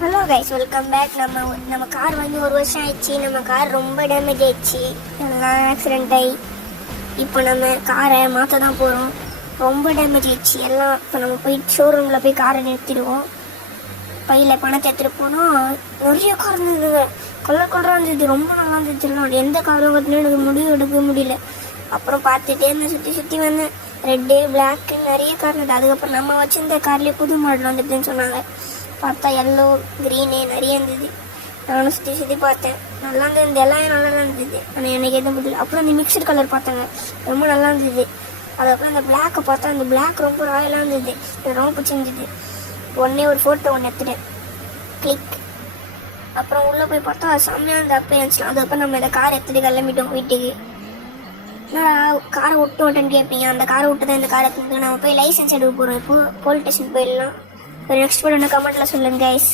Hello guys, welcome back. நம்ம car வந்து 1 வருஷம் ஆயிடுச்சு. நம்ம கார் ரொம்ப டேமேஜ் ஆயிடுச்சு, எல்லாம் ஆக்சிடென்ட் ஆகி. இப்போ நம்ம காரை மாற்ற தான் போகிறோம். ரொம்ப டேமேஜ் ஆயிடுச்சு எல்லாம். இப்போ நம்ம போய் ஷோரூமில் போய் காரை நிறுத்திடுவோம். பையில் பணத்தை எடுத்துகிட்டு போனோம். நிறைய கார் இருந்தது, கலராக இருந்தது, ரொம்ப நல்லா இருந்துச்சு. எந்த காரும் கட்டினா எனக்கு முடிவு எடுக்க முடியல. அப்புறம் பார்த்துட்டே இருந்தேன், சுற்றி வந்தேன். ரெட்டு, பிளாக்கு, நிறைய கார் இருந்தது. அதுக்கப்புறம் நம்ம வச்சிருந்த கார்லேயே புது மாடல் வந்துட்டுன்னு சொன்னாங்க. பார்த்தா எல்லோ, க்ரீனு நிறைய இருந்தது. நானும் சுற்றி பார்த்தேன், நல்லா இருந்தது. எல்லாம் நல்லா தான் இருந்தது, ஆனால் எனக்கு எதுவும் முடியல. அப்புறம் அந்த மிக்சர் கலர் பார்த்தாங்க, ரொம்ப நல்லா இருந்தது. அதுக்கப்புறம் அந்த பிளாக்கை பார்த்தா, அந்த பிளாக் ரொம்ப ராயலாக இருந்தது, எனக்கு ரொம்ப பிடிச்சிருந்தது. உடனே ஒரு ஃபோட்டோ ஒன்று எடுத்துட்டேன், கிளிக். அப்புறம் உள்ளே போய் பார்த்தா செம்மையாக அந்த அப்பேரன்ஸ். அதுக்கப்புறம் நம்ம இந்த காரை எடுத்துகிட்டு கிளம்பிட்டோம் வீட்டுக்கு. நான் காரை விட்டு கேட்பீங்க, அந்த காரை விட்டு தான் இந்த காரை எடுத்துட்டு நம்ம போய் லைசன்ஸ் எடுக்க போகிறோம். இப்போ போலீஸ் ஸ்டேஷன் போயிடலாம். நெக்ஸ்ட் வீடியோ கமெண்ட்டில் சொல்லுங்கள் கைஸ்.